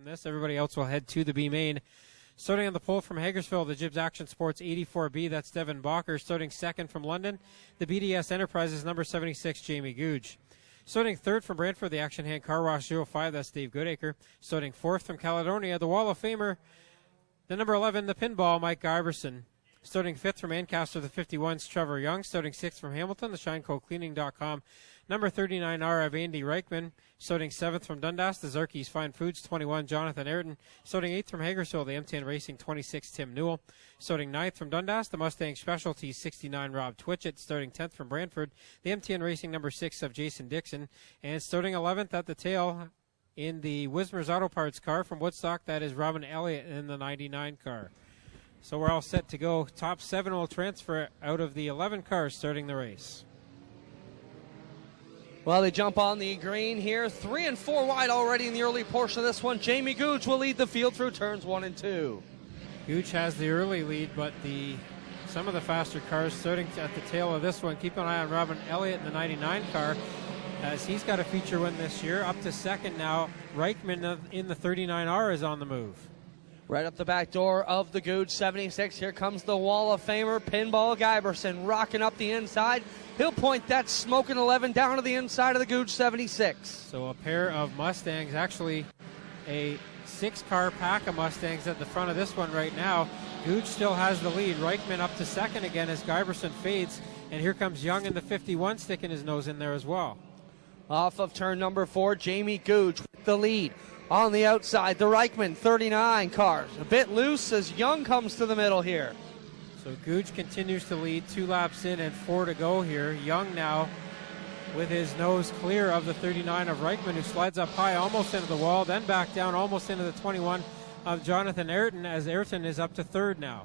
from this. Everybody else will head to the B main. Starting on the pole from Hagersville, the Jibs Action Sports 84B, that's Devin Bacher. Starting second from London, the BDS Enterprises number 76, Jamie Googe. Starting third from Brantford, the Action Hand Car Wash 05, that's Dave Goodacre. Starting fourth from Caledonia, the Wall of Famer, the number 11, the Pinball, Mike Iverson. Starting fifth from Ancaster, the 51's Trevor Young. Starting sixth from Hamilton, the ShineCoCleaning.com, number 39R of Andy Reichman. Starting seventh from Dundas, the Zerkes Fine Foods 21, Jonathan Ayrton. Starting eighth from Hagersville, the M10 Racing 26, Tim Newell. Starting ninth from Dundas, the Mustang Specialties 69, Rob Twitchett. Starting 10th from Brantford, the M10 Racing number 6 of Jason Dixon. And starting 11th at the tail in the Wismer's Auto Parts car from Woodstock, that is Robin Elliott in the 99 car. So we're all set to go. Top 7 will transfer out of the 11 cars starting the race. Well, they jump on the green here. 3 and 4 wide already in the early portion of this one. Jamie Googe will lead the field through turns 1 and 2. Googe has the early lead, but some of the faster cars starting at the tail of this one. Keep an eye on Robin Elliott in the 99 car, as he's got a feature win this year. Up to second now. Reichman in the 39R is on the move. Right up the back door of the Googe 76. Here comes the Wall of Famer, Pinball Giberson, rocking up the inside. He'll point that smoking 11 down to the inside of the Googe 76. So a pair of Mustangs, actually a 6-car pack of Mustangs at the front of this one right now. Googe still has the lead. Reichman up to second again as Giberson fades. And here comes Young in the 51 sticking his nose in there as well. Off of turn number 4, Jamie Googe with the lead. On the outside, the Reichman 39 cars. A bit loose as Young comes to the middle here. So Googe continues to lead, 2 laps in and 4 to go here. Young now with his nose clear of the 39 of Reichman, who slides up high almost into the wall, then back down almost into the 21 of Jonathan Ayrton, as Ayrton is up to third now.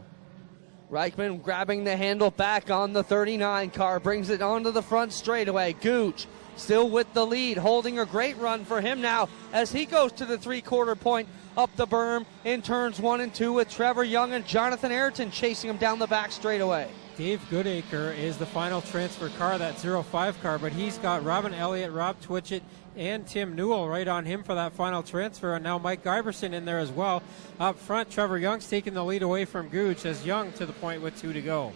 Reichman grabbing the handle back on the 39 car, brings it onto the front straightaway. Googe still with the lead, holding a great run for him now as he goes to the 3/4 point up the berm in turns 1 and 2 with Trevor Young and Jonathan Ayrton chasing him down the back straightaway. Dave Goodacre is the final transfer car, that 05 car, but he's got Robin Elliott, Rob Twitchett, and Tim Newell right on him for that final transfer, and now Mike Iverson in there as well. Up front, Trevor Young's taking the lead away from Googe as Young to the point with 2 to go.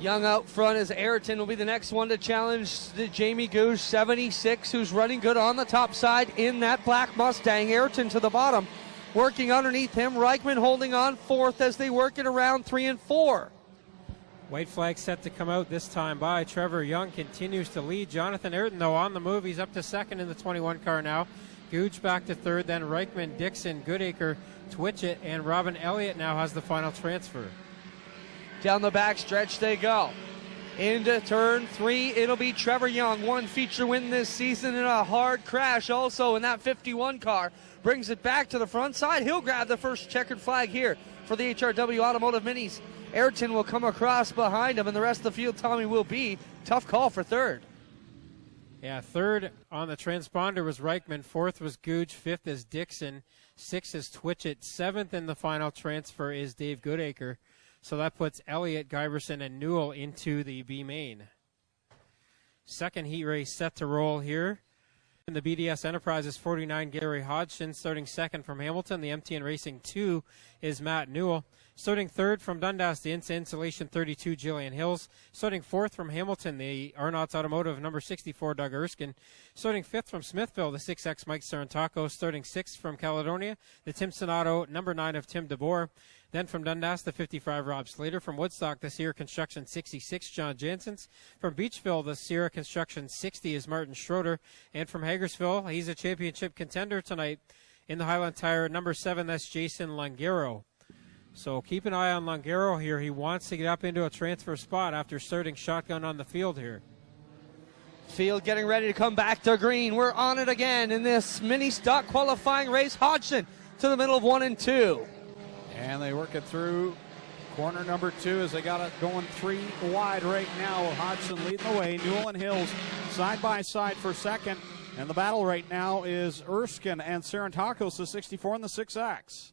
Young out front as Ayrton will be the next one to challenge the Jamie Googe 76, who's running good on the top side in that black Mustang. Ayrton to the bottom, working underneath him. Reichman holding on fourth as they work it around 3 and 4. White flag set to come out this time by. Trevor Young continues to lead. Jonathan Ayrton, though, on the move. He's up to second in the 21 car now. Googe back to third, then Reichman, Dixon, Goodacre, Twitchett, and Robin Elliott now has the final transfer. Down the back stretch they go. Into turn 3, it'll be Trevor Young. 1 feature win this season and a hard crash also in that 51 car. Brings it back to the front side. He'll grab the first checkered flag here for the HRW Automotive Minis. Ayrton will come across behind him, and the rest of the field, Tommy, will be tough call for third. Yeah, third on the transponder was Reichman. Fourth was Googe. Fifth is Dixon. Sixth is Twitchett. Seventh in the final transfer is Dave Goodacre. So that puts Elliott, Giberson, and Newell into the B main. Second heat race set to roll here. In the BDS Enterprises 49, Gary Hodgson. Starting second from Hamilton, the MTN Racing 2 is Matt Newell. Starting third from Dundas, the Insulation 32, Jillian Hills. Starting fourth from Hamilton, the Arnott's Automotive number 64, Doug Erskine. Starting fifth from Smithville, the 6X Mike Sarantako. Starting sixth from Caledonia, the Timson Auto number 9 of Tim DeBoer. Then from Dundas, the 55, Rob Slater. From Woodstock, the Sierra Construction 66, John Janssens. From Beachville, the Sierra Construction 60 is Martin Schroeder. And from Hagersville, he's a championship contender tonight in the Highland Tire number 7, that's Jason Langaro. So keep an eye on Langaro here. He wants to get up into a transfer spot after starting shotgun on the field here. Field getting ready to come back to green. We're on it again in this Ministock qualifying race. Hodgson to the middle of 1 and 2. And they work it through corner number 2 as they got it going 3 wide right now. Hodgson leading the way. Newell and Hills side by side for second. And the battle right now is Erskine and Sarantakos, the 64 and the 6X.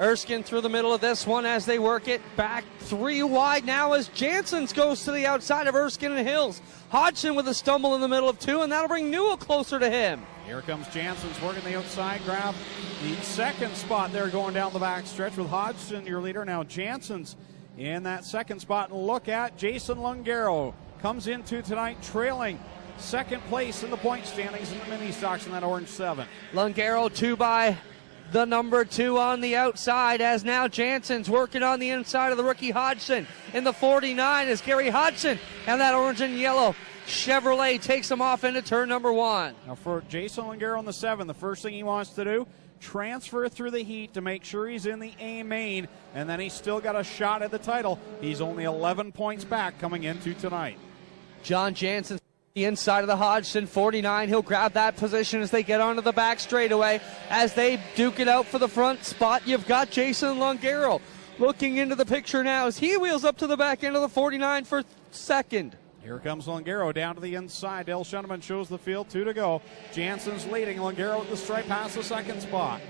Erskine through the middle of this one as they work it back 3 wide now as Janssens goes to the outside of Erskine and Hills. Hodgson with a stumble in the middle of 2, and that'll bring Newell closer to him. Here comes Janssens working the outside, grab the second spot there going down the back stretch with Hodgson, your leader. Now Janssens in that second spot, and look at Jason Lungaro comes into tonight trailing second place in the point standings in the Ministocks in that orange 7. Lungaro 2 by the number 2 on the outside as now Janssens working on the inside of the rookie Hodgson. In the 49 is Gary Hodgson, and that orange and yellow Chevrolet takes him off into turn number 1. Now for Jason Lungaro in the 7, the first thing he wants to do, transfer through the heat to make sure he's in the A main, and then he's still got a shot at the title. He's only 11 points back coming into tonight. John Janssens the inside of the Hodgson 49. He'll grab that position as they get onto the back straightaway. As they duke it out for the front spot, you've got Jason Lungaro looking into the picture now as he wheels up to the back end of the 49 for second. Here comes Lungaro down to the inside. Dale Shuneman shows the field, 2 to go. Janssens leading. Lungaro with the stripe past the second spot.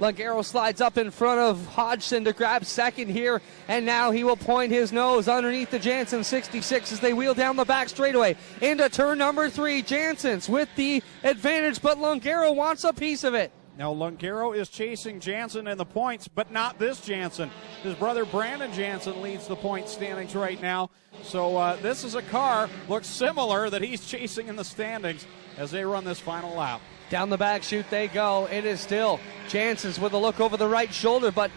Lungaro slides up in front of Hodgson to grab second here, and now he will point his nose underneath the Janssens 66 as they wheel down the back straightaway into turn number 3. Janssens with the advantage, but Lungaro wants a piece of it. Now Lungaro is chasing Janssen in the points, but not this Janssen. His brother Brandon Janssen leads the point standings right now. So this is a car, looks similar, that he's chasing in the standings as they run this final lap. Down the back chute they go. It is still Janssens with a look over the right shoulder, but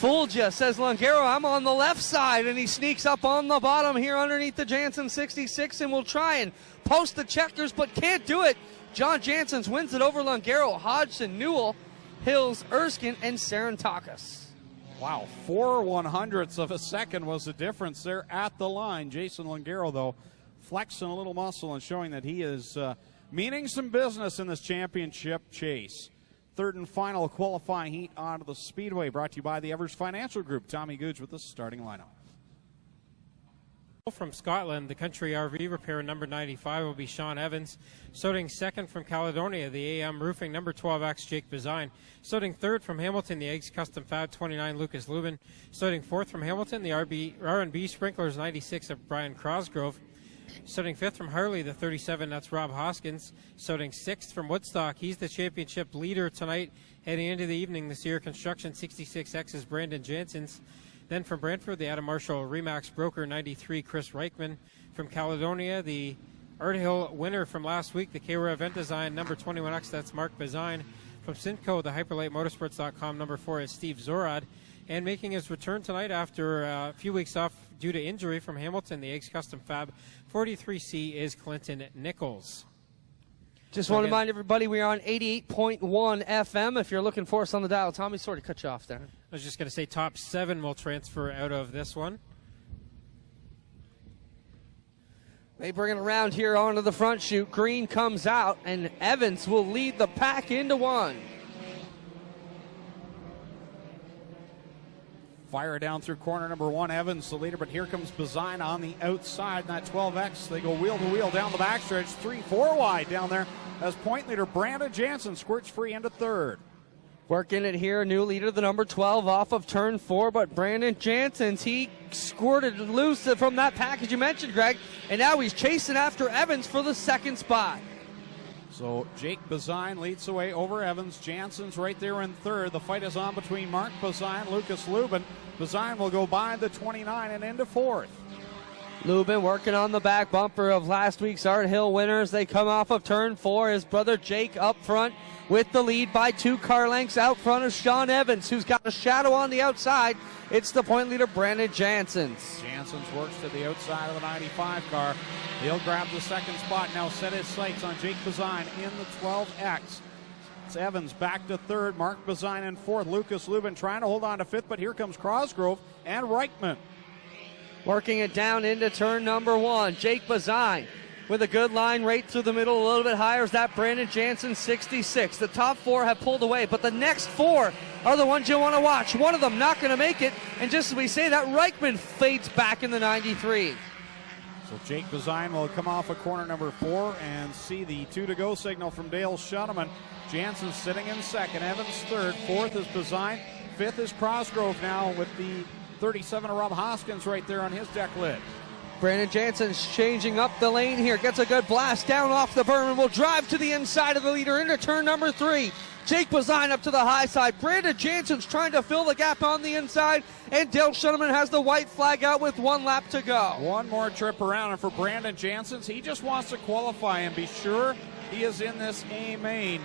Fulja says, Lungaro, I'm on the left side, and he sneaks up on the bottom here underneath the Janssen 66 and will try and post the checkers, but can't do it. John Janssens wins it over Lungaro, Hodgson, Newell, Hills, Erskine, and Sarantakis. Wow, 4/100ths of a second was the difference there at the line. Jason Lungaro, though, flexing a little muscle and showing that he is meaning some business in this championship chase. Third and final qualifying heat onto the Speedway, brought to you by the Evers Financial Group. Tommy Googe with the starting lineup. From Scotland, the country RV repair number 95 will be Sean Evans. Starting second from Caledonia, the AM roofing number 12X Jake Bazine. Starting third from Hamilton, the Eggs Custom Fab 29 Lucas Lubin. Starting fourth from Hamilton, the R&B Sprinklers 96 of Brian Crosgrove. Starting fifth from Harley, the 37, that's Rob Hoskins. Starting sixth from Woodstock, he's the championship leader tonight. Heading into the evening, the Sierra Construction 66X is Brandon Janssens. Then from Brantford, the Adam Marshall Remax Broker 93, Chris Reichman. From Caledonia, the Art Hill winner from last week, the K-Roy Event Design number 21X, that's Mark Bazine. From Simcoe, the HyperLightMotorsports.com number 4 is Steve Zorad. And making his return tonight after a few weeks off due to injury from Hamilton, the Eggs Custom Fab 43C is Clinton Nichols. Just want to remind everybody we are on 88.1 FM. If you're looking for us on the dial, Tommy sort of cut you off there. I was just going to say top 7 will transfer out of this one. They bring it around here onto the front chute. Green comes out, and Evans will lead the pack into 1. Fire down through corner number 1, Evans the leader, but here comes Bazine on the outside, that 12X. They go wheel to wheel down the backstretch, 3-4 wide down there as point leader Brandon Janssen squirts free into third. Working it here, new leader, the number 12 off of turn 4, but Brandon Janssens, he squirted loose from that package you mentioned, Greg, and now he's chasing after Evans for the second spot. So Jake Bazine leads the way over Evans. Janssen's right there in third. The fight is on between Mark Bazine, Lucas Lubin. Bazine will go by the 29 and into fourth. Lubin working on the back bumper of last week's Art Hill winners. They come off of turn 4. His brother Jake up front with the lead by 2 car lengths out front of Sean Evans, who's got a shadow on the outside. It's the point leader, Brandon Janssens. Janssens works to the outside of the 95 car. He'll grab the second spot, now set his sights on Jake Bazine in the 12X. It's Evans back to third, Mark Bazine in fourth, Lucas Lubin trying to hold on to fifth, but here comes Crosgrove and Reichman. Working it down into turn number 1, Jake Bazine with a good line right through the middle, a little bit higher is that Brandon Janssen 66. The top 4 have pulled away, but the next 4 are the ones you want to watch. One of them not going to make it, and just as we say that, Reichman fades back in the 93. So Jake Bazine will come off of corner number 4 and see the 2 to go signal from Dale Shuneman. Janssen sitting in second, Evans third, fourth is Bazine, Fifth is Cosgrove now with the 37 of Rob Hoskins right there on his deck lid. Brandon Jansen's changing up the lane here. Gets a good blast down off the berm and will drive to the inside of the leader into turn number 3. Jake Bazine up to the high side. Brandon Jansen's trying to fill the gap on the inside, and Dale Shuttleman has the white flag out with 1 lap to go. One more trip around, and for Brandon Jansen's, he just wants to qualify and be sure he is in this A main.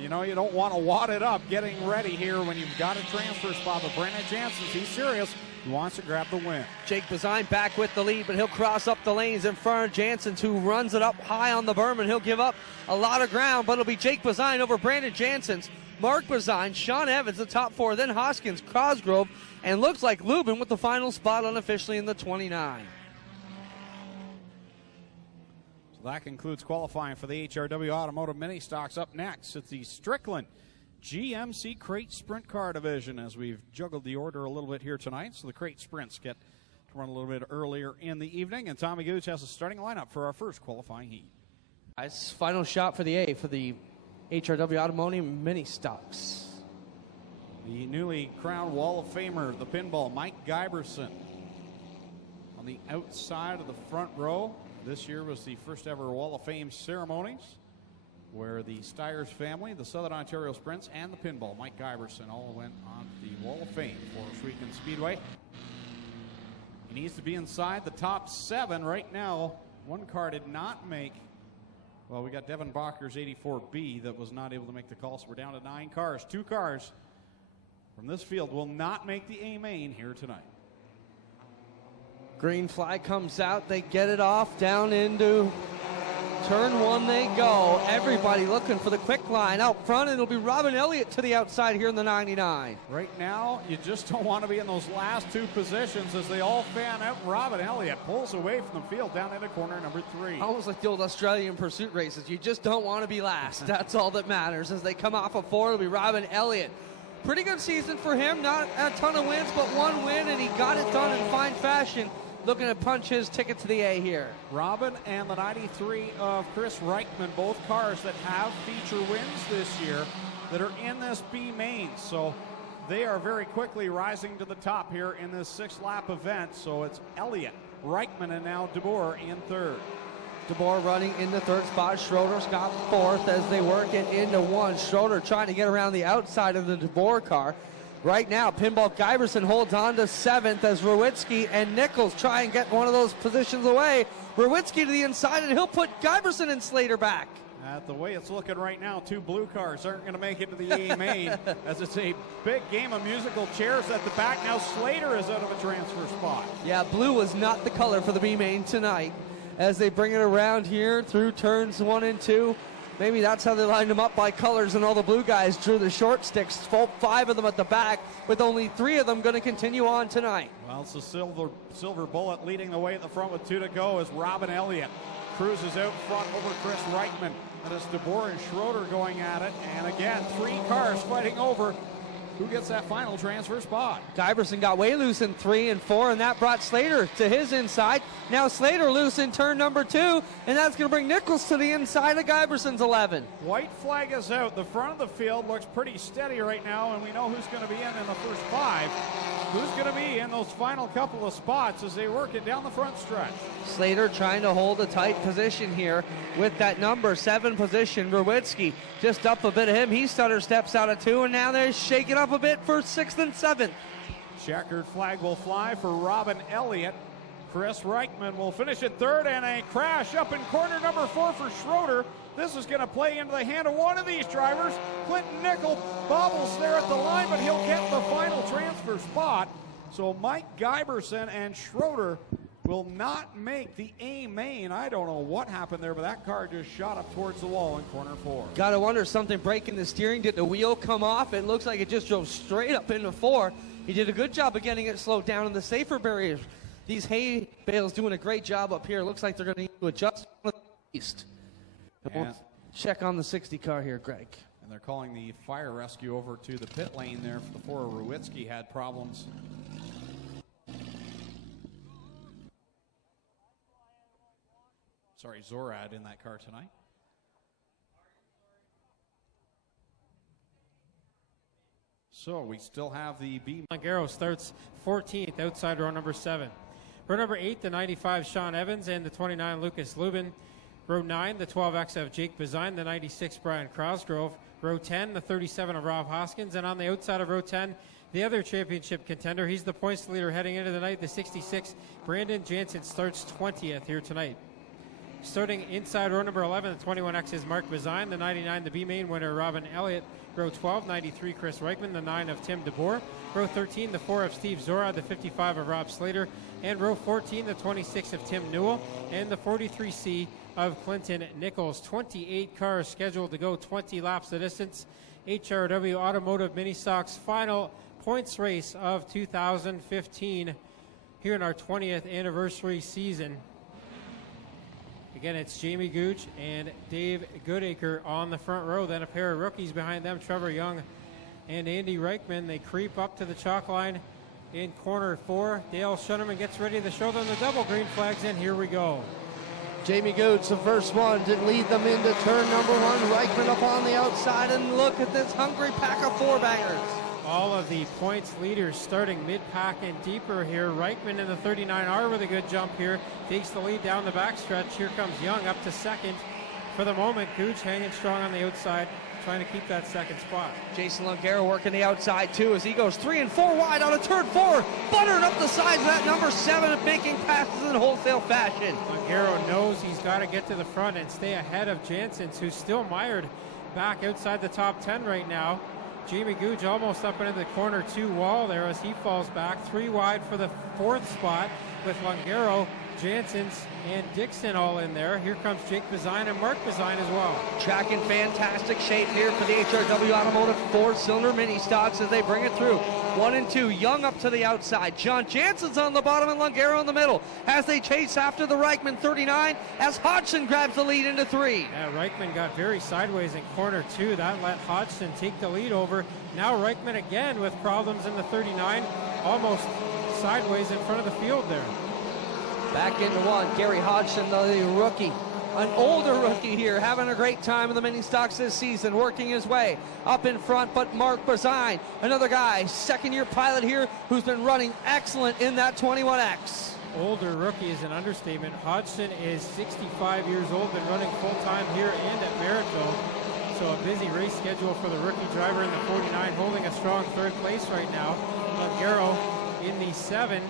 You know, you don't want to wad it up getting ready here when you've got a transfer spot, but Brandon Jansen's, he's serious. He wants to grab the win. Jake Bazine back with the lead, but he'll cross up the lanes in front of Jansen, who runs it up high on the berm, and he'll give up a lot of ground, but it'll be Jake Bazine over Brandon Jansen's. Mark Bazine, Sean Evans, the top 4, then Hoskins, Cosgrove, and looks like Lubin with the final spot unofficially in the 29. So that concludes qualifying for the HRW Automotive Mini Stocks. Up next, it's the Strickland GMC Crate Sprint Car Division, as we've juggled the order a little bit here tonight. So the Crate Sprints get to run a little bit earlier in the evening, and Tommy Gooch has a starting lineup for our first qualifying heat. Guys, final shot for the A for the HRW Automotive Mini Stocks. The newly crowned Wall of Famer, the pinball, Mike Giberson, on the outside of the front row. This year was the first ever Wall of Fame ceremonies, where the Styres family, the Southern Ontario Sprints, and the pinball, Mike Giberson, all went on the Wall of Fame for Shweekan Speedway. He needs to be inside the top 7 right now. One car did not make, well, we got Devin Bacher's 84B that was not able to make the call, so we're down to 9 cars. 2 cars from this field will not make the A main here tonight. Green flag comes out. They get it off down into turn 1 they go. Everybody looking for the quick line out front. It'll be Robin Elliott to the outside here in the 99. Right now, you just don't want to be in those last 2 positions as they all fan out. Robin Elliott pulls away from the field down into corner number 3. Almost like the old Australian pursuit races. You just don't want to be last. That's all that matters. As they come off of 4, it'll be Robin Elliott. Pretty good season for him. Not a ton of wins, but 1 win, and he got it done in fine fashion. Looking to punch his ticket to the A here. Robin and the 93 of Chris Reichman, both cars that have feature wins this year that are in this B main. So they are very quickly rising to the top here in this 6-lap event. So it's Elliott, Reichman, and now DeBoer in 3rd. DeBoer running in the 3rd spot. Schroeder's got 4th as they work it into 1. Schroeder trying to get around the outside of the DeBoer car. Right now, Pinball Giberson holds on to 7th as Rowitsky and Nichols try and get one of those positions away. Rowitsky to the inside, and he'll put Giberson and Slater back. The way it's looking right now, 2 blue cars aren't going to make it to the A main as it's a big game of musical chairs at the back. Now Slater is out of a transfer spot. Yeah, blue was not the color for the B main tonight as they bring it around here through turns 1 and 2. Maybe that's how they lined them up by colors, and all the blue guys drew the short sticks, 5 of them at the back, with only 3 of them going to continue on tonight. Well, it's the silver bullet leading the way at the front with 2 to go as Robin Elliott cruises out front over Chris Reichman. And it's DeBoer and Schroeder going at it. And again, 3 cars fighting over who gets that final transfer spot. Giberson got way loose in 3 and 4, and that brought Slater to his inside. Now Slater loose in turn number 2, and that's going to bring Nichols to the inside of Giberson's 11. White flag is out. The front of the field looks pretty steady right now, and we know who's going to be in the first 5. Who's going to be in those final couple of spots as they work it down the front stretch. Slater trying to hold a tight position here with that number 7 position. Rowitsky just up a bit of him. He stutter steps out of 2, and now they're shaking up a bit for 6th and 7th. Checkered flag will fly for Robin Elliott. Chris Reichman will finish at 3rd, and a crash up in corner number 4 for Schroeder. This is going to play into the hand of one of these drivers. Clinton Nickel bobbles there at the line, but he'll get the final transfer spot. So Mike Giberson and Schroeder will not make the A main. I don't know what happened there, but that car just shot up towards the wall in corner 4. Gotta wonder, something breaking the steering. Did the wheel come off? It looks like it just drove straight up into 4. He did a good job of getting it slowed down in the safer barriers. These hay bales doing a great job up here. Looks like they're going to need to adjust on the east. We'll check on the 60 car here, Greg. And they're calling the fire rescue over to the pit lane there before Rowitsky had problems. Sorry, Zorad in that car tonight. So we still have the B. Longaro starts 14th outside row number 7. Row number 8, the 95 Sean Evans and the 29 Lucas Lubin. Row 9, the 12X of Jake Bazine, the 96 Brian Crosgrove. Row 10, the 37 of Rob Hoskins. And on the outside of row 10, the other championship contender, he's the points leader heading into the night, the 66 Brandon Jansen starts 20th here tonight. Starting inside row number 11, the 21X is Mark Bazine, the 99 the B main winner Robin Elliott. Row 12, 93 Chris Reichman, the 9 of Tim DeBoer. Row 13, the 4 of Steve Zora, the 55 of Rob Slater. And row 14, the 26 of Tim Newell. And the 43C of Clinton Nichols. 28 cars scheduled to go 20 laps the distance. HRW Automotive Ministock's final points race of 2015 here in our 20th anniversary season. Again, it's Jamie Gooch and Dave Goodacre on the front row. Then a pair of rookies behind them, Trevor Young and Andy Reichman. They creep up to the chalk line in corner 4. Dale Shuneman gets ready to show them the double green flags, and here we go. Jamie Gooch, the first one, to lead them into turn number 1. Reichman up on the outside, and look at this hungry pack of 4-bangers. All of the points leaders starting mid-pack and deeper here. Reichman in the 39R with a good jump here. Takes the lead down the backstretch. Here comes Young up to second. For the moment, Gooch hanging strong on the outside, trying to keep that second spot. Jason Longaro working the outside too as he goes 3 and 4 wide on a turn 4. Buttering up the sides of that number 7 making passes in wholesale fashion. Longaro knows he's got to get to the front and stay ahead of Jansen's, who's still mired back outside the top 10 right now. Jamie Gooch almost up into the corner 2 wall there as he falls back. 3 wide for the 4th spot with Longaro, Jansen's, and Dixon all in there. Here comes Jake Bazine and Mark Bazine as well. Track in fantastic shape here for the HRW Automotive 4-cylinder mini stocks as they bring it through. 1 and 2, Young up to the outside. John Jansen's on the bottom and Longaro in the middle as they chase after the Reichman 39 as Hodgson grabs the lead into 3. Yeah, Reichman got very sideways in corner 2. That let Hodgson take the lead over. Now Reichman again with problems in the 39, almost sideways in front of the field there. Back into 1, Gary Hodgson, the rookie, an older rookie here, having a great time in the mini stocks this season, working his way up in front, but Mark Bazine, another guy, second-year pilot here, who's been running excellent in that 21X. Older rookie is an understatement. Hodgson is 65 years old, been running full-time here and at Merrittville. So a busy race schedule for the rookie driver in the 49, holding a strong 3rd place right now. Longaro in the 7.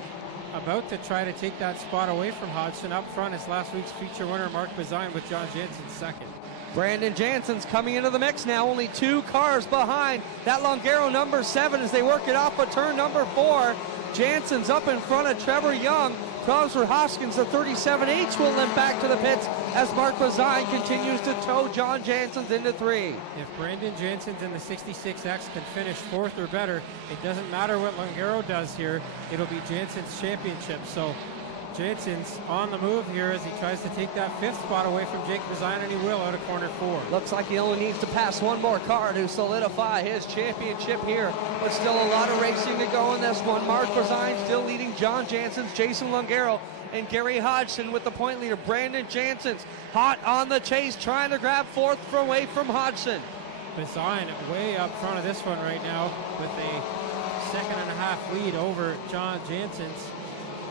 About to try to take that spot away from Hodgson. Up front is last week's feature winner Mark Bazine with John Jansen second. Brandon Jansen's coming into the mix now, only 2 cars behind that Longaro number 7 as they work it off but turn number 4. Jansen's up in front of Trevor Young. Problems for Hoskins, the 37H will limp back to the pits as Mark Bazine continues to tow John Jansen's into 3. If Brandon Jansen's in the 66X can finish 4th or better, it doesn't matter what Longaro does here. It'll be Jansen's championship. So Jansen's on the move here as he tries to take that 5th spot away from Jake Bazine, and he will out of corner 4. Looks like he only needs to pass 1 more car to solidify his championship here, but still a lot of racing to go in this one. Mark Bazine still leading John Jansen's, Jason Longaro, and Gary Hodgson with the point leader. Brandon Jansen's hot on the chase, trying to grab 4th away from Hodgson. Bazine way up front of this one right now with a 2.5 lead over John Jansen's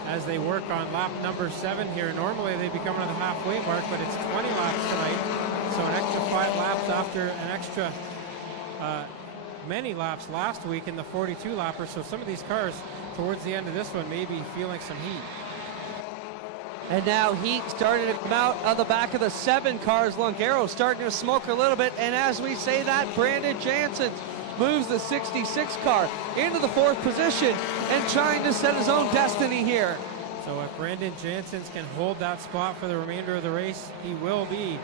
as they work on lap number 7 here. Normally they'd be coming to the halfway mark, but it's 20 laps tonight. So an extra 5 laps after an extra many laps last week in the 42 lapper. So some of these cars towards the end of this one may be feeling some heat. And now heat starting to come out of the back of the 7 cars. Longaro starting to smoke a little bit. And as we say that, Brandon Jansen moves the 66 car into the 4th position and trying to set his own destiny here. So if Brandon Jansen can hold that spot for the remainder of the race, he will be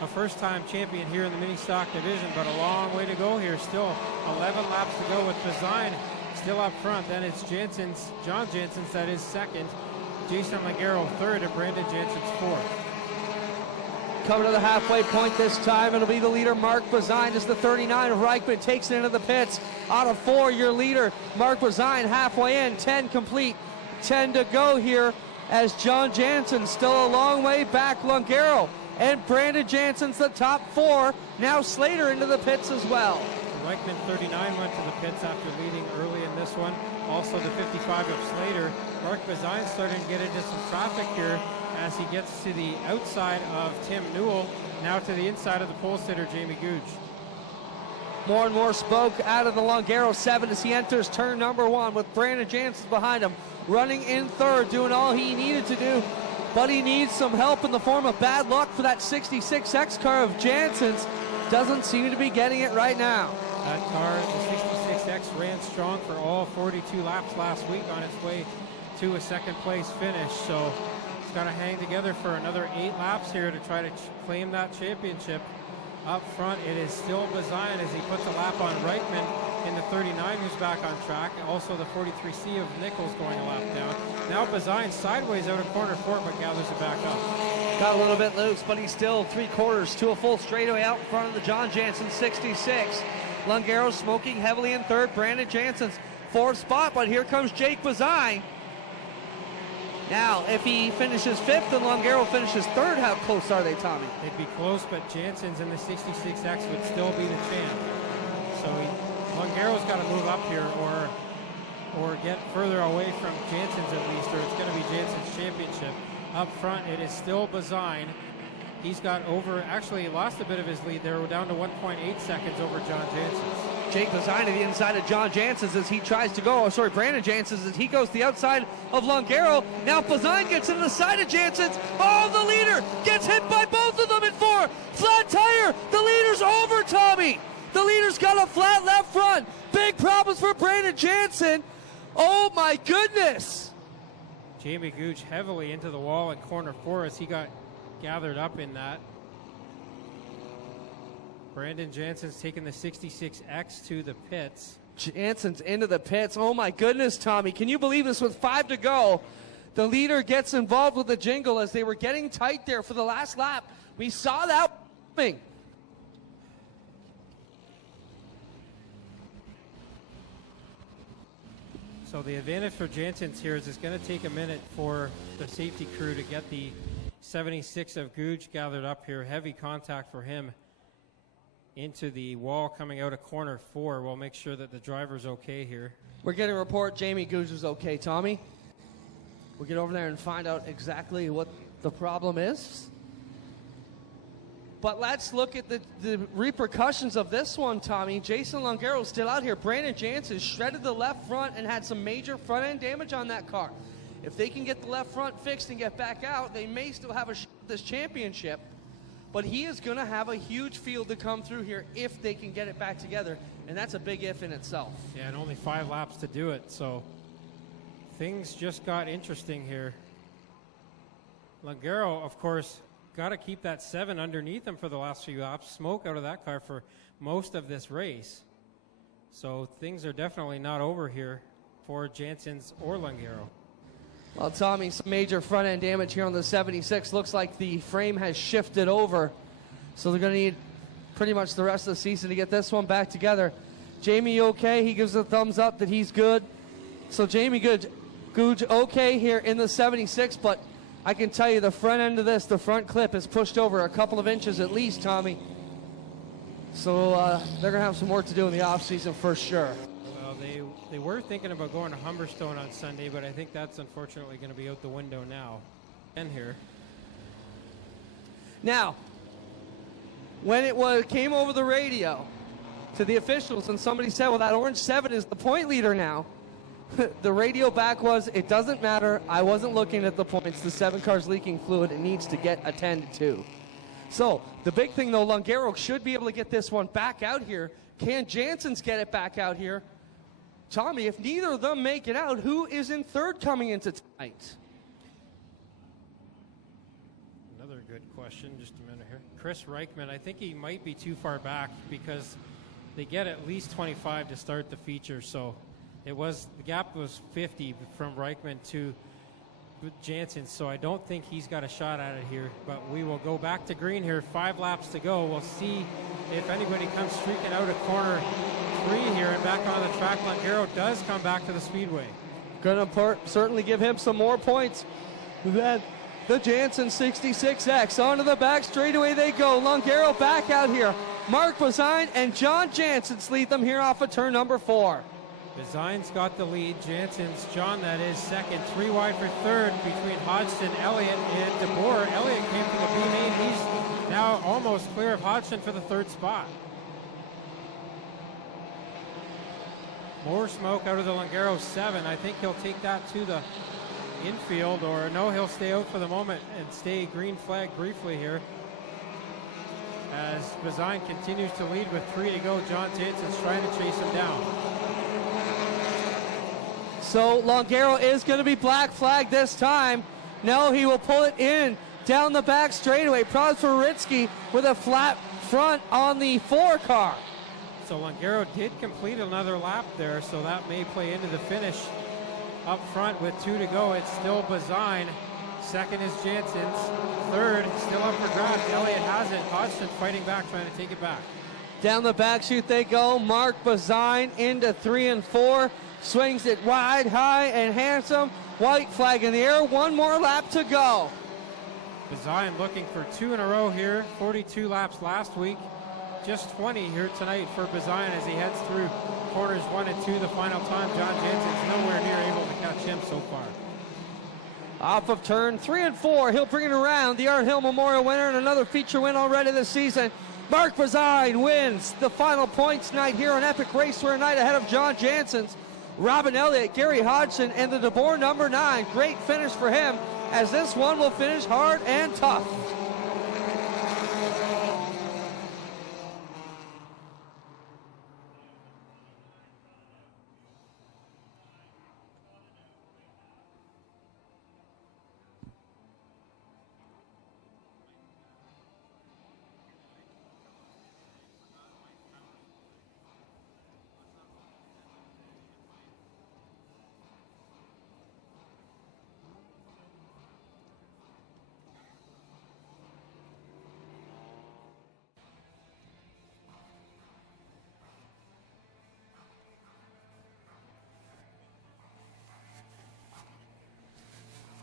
a first-time champion here in the mini stock division, but a long way to go here. Still 11 laps to go with Bazine still up front. Then it's Jansen's, John Jansen's, that is second. Jason Longaro 3rd and Brandon Jansen's 4th. Coming to the halfway point this time, it'll be the leader, Mark Bazine, as the 39 of Reichman takes it into the pits. Out of 4, your leader, Mark Bazine, halfway in, 10 complete, 10 to go here, as John Jansen still a long way back. Longaro and Brandon Jansen's the top 4. Now Slater into the pits as well. Reichman 39 went to the pits after leading early in this one. Also the 55 of Slater. Mark Bazine starting to get into some traffic here as he gets to the outside of Tim Newell, now to the inside of the pole sitter, Jamie Googe. More and more smoke out of the Longaro 7 as he enters turn number 1 with Brandon Jansen behind him, running in third, doing all he needed to do, but he needs some help in the form of bad luck for that 66X car of Jansen's. Doesn't seem to be getting it right now. That car, the 66X, ran strong for all 42 laps last week on its way to a second place finish, so it's got to hang together for another 8 laps here to try to claim that championship. Up front, it is still Bazine as he puts a lap on Reichman in the 39, who's back on track. Also the 43C of Nichols going a lap down. Now Bazine sideways out of corner 4, but gathers it back up. Got a little bit loose, but he's still 3/4 to a full straightaway out in front of the John Jansen 66. Longaro smoking heavily in third. Brandon Jansen's 4th spot, but here comes Jake Bazine. Now, if he finishes 5th and Longaro finishes 3rd, how close are they, Tommy? They'd be close, but Jansen's in the 66X would still be the champ. So Longaro's got to move up here or get further away from Jansen's at least, or it's going to be Jansen's championship. Up front, it is still Bazine. He's got actually he lost a bit of his lead there. We're down to 1.8 seconds over John Jansen's. Jake Bazine to the inside of John Jansen's as he tries to go, Brandon Jansen's as he goes to the outside of Longaro. Now Bazine gets into the side of Jansen's. Oh, the leader gets hit by both of them in 4. Flat tire. The leader's over, Tommy. The leader's got a flat left front. Big problems for Brandon Jansen. Oh, my goodness. Jamie Googe heavily into the wall in corner 4 as he got gathered up in that. Brandon Jansen's taking the 66X to the pits. Jansen's into the pits. Oh my goodness, Tommy. Can you believe this? With 5 to go, the leader gets involved with the jingle as they were getting tight there for the last lap. We saw that coming. So the advantage for Jansen's here is it's going to take a minute for the safety crew to get the 76 of Googe gathered up here. Heavy contact for him into the wall coming out of corner 4. We'll make sure that the driver's okay here. We're getting a report Jamie Googe is okay, Tommy. We'll get over there and find out exactly what the problem is. But let's look at the repercussions of this one, Tommy. Jason Longaro is still out here. Brandon Jansen shredded the left front and had some major front end damage on that car. If they can get the left front fixed and get back out, they may still have this championship. But he is going to have a huge field to come through here if they can get it back together. And that's a big if in itself. Yeah, and only 5 laps to do it. So things just got interesting here. Longaro, of course, got to keep that 7 underneath him for the last few laps. Smoke out of that car for most of this race. So things are definitely not over here for Jansen's or Longaro. Well, Tommy, some major front end damage here on the 76. Looks like the frame has shifted over. So they're going to need pretty much the rest of the season to get this one back together. Jamie okay. He gives a thumbs up that he's good. So Jamie Googe okay here in the 76, but I can tell you the front end of this, the front clip is pushed over a couple of inches at least, Tommy. So they're going to have some work to do in the offseason for sure. Well, they were thinking about going to Humberstone on Sunday, but I think that's unfortunately going to be out the window now. And here. Now, when it came over the radio to the officials and somebody said, well, that orange 7 is the point leader now, the radio back was, it doesn't matter. I wasn't looking at the points. The 7 car's leaking fluid. It needs to get attended to. So the big thing, though, Longaro should be able to get this one back out here. Can Jansen's get it back out here? Tommy, if neither of them make it out, who is in third coming into tonight? Another good question. Just a minute here. Chris Reichman, I think he might be too far back because they get at least 25 to start the feature. So the gap was 50 from Reichman to Jansen, so I don't think he's got a shot at it here. But we will go back to green here. 5 laps to go. We'll see if anybody comes streaking out of corner 3 here and back on the track. Longaro does come back to the speedway. Going to certainly give him some more points than the Jansen 66X. Onto the back straightaway they go. Longaro back out here. Mark Bazine and John Jansen's lead them here off of turn number 4. Bazine's got the lead. Jansen's, John that is, second. 3 wide for third between Hodgson, Elliott, and DeBoer. Elliott came from the B main. He's now almost clear of Hodgson for the third spot. More smoke out of the Longaro 7. I think he'll take that to the infield, or no, he'll stay out for the moment and stay green flag briefly here. As Bazine continues to lead with 3 to go, John Jansen's trying to chase him down. So Longaro is going to be black flag this time. No, he will pull it in down the back straightaway. Prosperitsky with a flat front on the 4 car. So Longaro did complete another lap there, so that may play into the finish. Up front with 2 to go, it's still Bazine. Second is Jansen's. Third, still up for grabs. Elliott has it. Hodgson fighting back, trying to take it back. Down the back chute they go. Mark Bazine into 3 and 4. Swings it wide, high, and handsome. White flag in the air. 1 more lap to go. Bazine looking for 2 in a row here. 42 laps last week. Just 20 here tonight for Bazine as he heads through corners 1 and 2 the final time. John Jansen's nowhere near able to catch him so far. Off of turn 3 and 4, he'll bring it around. The Art Hill Memorial winner and another feature win already this season. Mark Bazine wins the final points night here on Epic Raceway night ahead of John Jansen's. Robin Elliott, Gary Hodgson, and the DeBoer number 9. Great finish for him, as this one will finish hard and tough.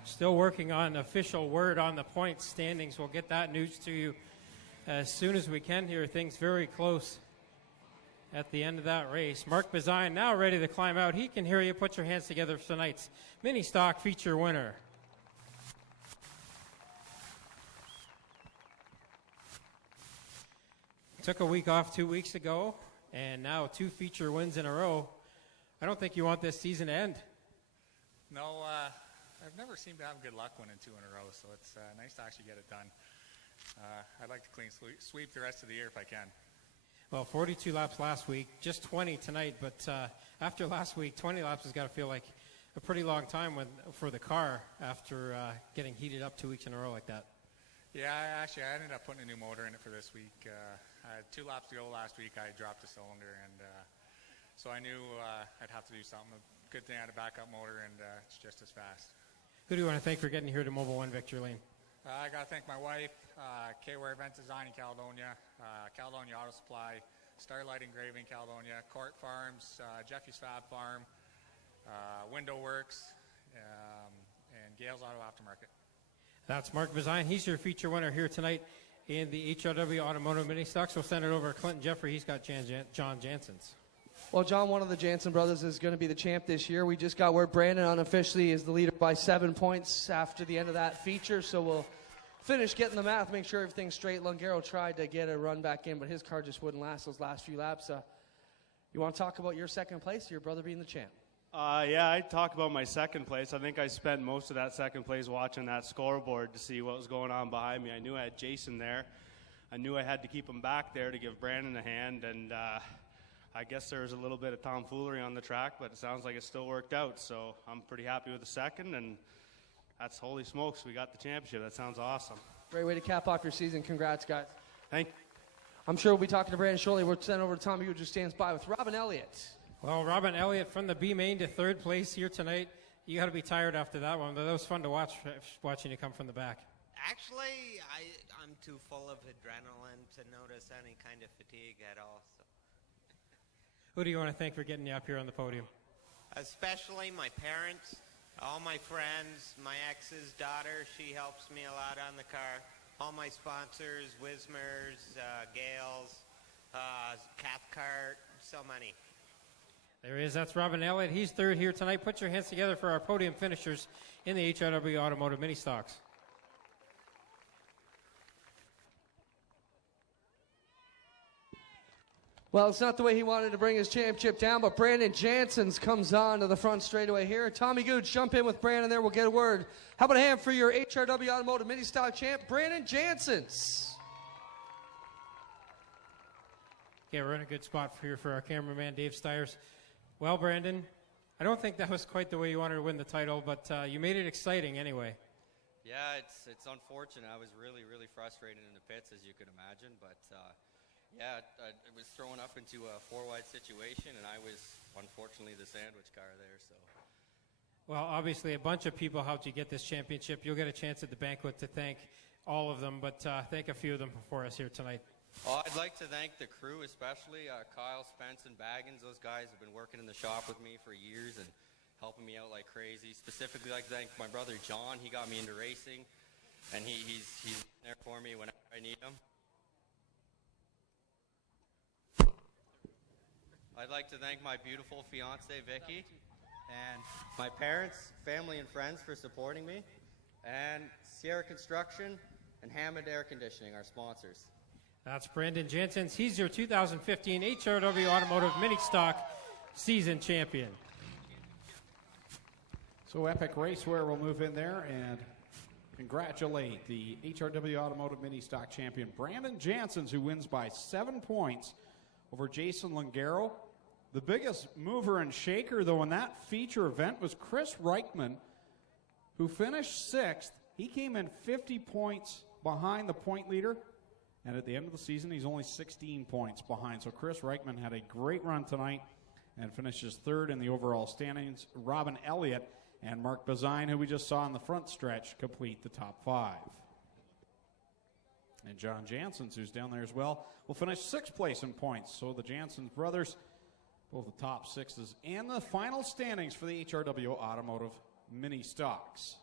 Still working on official word on the points standings. We'll get that news to you as soon as we can here. Things very close at the end of that race. Mark Bazine now ready to climb out. He can hear you. Put your hands together for tonight's Ministock feature winner. Took a week off 2 weeks ago, and now 2 feature wins in a row. I don't think you want this season to end. No, I've never seemed to have good luck winning 2 in a row, so it's nice to actually get it done. I'd like to clean sweep the rest of the year if I can. Well, 42 laps last week, just 20 tonight, but after last week, 20 laps has got to feel like a pretty long time for the car after getting heated up 2 weeks in a row like that. Yeah, I ended up putting a new motor in it for this week. I had 2 laps to go last week. I dropped a cylinder, and so I knew I'd have to do something. Good thing I had a backup motor, and it's just as fast. Who do you want to thank for getting here to Mobile One Victory Lane? I got to thank my wife, K-Ware Event Design in Caledonia, Caledonia Auto Supply, Starlight Engraving Caledonia, Court Farms, Jeffy's Fab Farm, Window Works, and Gale's Auto Aftermarket. That's Mark Bazine. He's your feature winner here tonight in the HRW Automotive Ministocks. We'll send it over to Clinton Jeffrey. He's got John Jansen's. Well, John, one of the Jansen brothers is going to be the champ this year. We just got word Brandon unofficially is the leader by 7 points after the end of that feature, so we'll finish getting the math, make sure everything's straight. Longaro tried to get a run back in, but his car just wouldn't last those last few laps. You want to talk about your second place, your brother being the champ? Yeah, I'd talk about my second place. I think I spent most of that second place watching that scoreboard to see what was going on behind me. I knew I had Jason there. I knew I had to keep him back there to give Brandon a hand, and I guess there was a little bit of tomfoolery on the track, but it sounds like it still worked out. So I'm pretty happy with the second, and that's holy smokes, we got the championship. That sounds awesome. Great way to cap off your season. Congrats, guys. Thank you. I'm sure we'll be talking to Brandon shortly. We're sending over to Tommy, who just stands by with Robin Elliott. Well, Robin Elliott from the B main to third place here tonight. You got to be tired after that one, but that was fun to watch, watching you come from the back. Actually, I'm too full of adrenaline to notice any kind of fatigue at all. So. Who do you want to thank for getting you up here on the podium? Especially my parents, All my friends, my ex's daughter, she helps me a lot on the car. All my sponsors, Wismers, Gales, Cathcart, so many. There he is. That's Robin Elliott. He's third here tonight. Put your hands together for our podium finishers in the HRW Automotive Mini Stocks. Well, it's not the way he wanted to bring his championship down, but Brandon Janssens comes on to the front straightaway here. Tommy Gooch, jump in with Brandon there. We'll get a word. How about a hand for your HRW Automotive Mini Stock champ, Brandon Janssens? Okay, we're in a good spot here for our cameraman, Dmstyres. Well, Brandon, I don't think that was quite the way you wanted to win the title, but you made it exciting anyway. Yeah, it's unfortunate. I was really frustrated in the pits, as you could imagine, but yeah, I was thrown up into a four-wide situation, and I was unfortunately the sandwich car there. So, well, obviously a bunch of people helped you get this championship. You'll get a chance at the banquet to thank all of them, but thank a few of them for us here tonight. oh, I'd like to thank the crew, especially Kyle, Spence, and Baggins. Those guys have been working in the shop with me for years and helping me out like crazy. Specifically, I'd like to thank my brother John. He got me into racing, and he's there for me whenever I need him. I'd like to thank my beautiful fiance, Vicky, and my parents, family, and friends for supporting me, and Sierra Construction and Hammond Air Conditioning, our sponsors. That's Brandon Janssens. He's your 2015 HRW Automotive Mini Stock season champion. So Epic Raceware will move in there and congratulate the HRW Automotive Mini Stock champion, Brandon Janssens, who wins by 7 points over Jason Lungaro. The biggest mover and shaker, though, in that feature event was Chris Reichman, who finished 6th. He came in 50 points behind the point leader, and at the end of the season, he's only 16 points behind. So Chris Reichman had a great run tonight and finishes 3rd in the overall standings. Robin Elliott and Mark Bazine, who we just saw in the front stretch, complete the top 5. And John Janssens, who's down there as well, will finish 6th place in points. So the Janssens brothers, both the top 6s, and the final standings for the HRW Automotive Mini Stocks.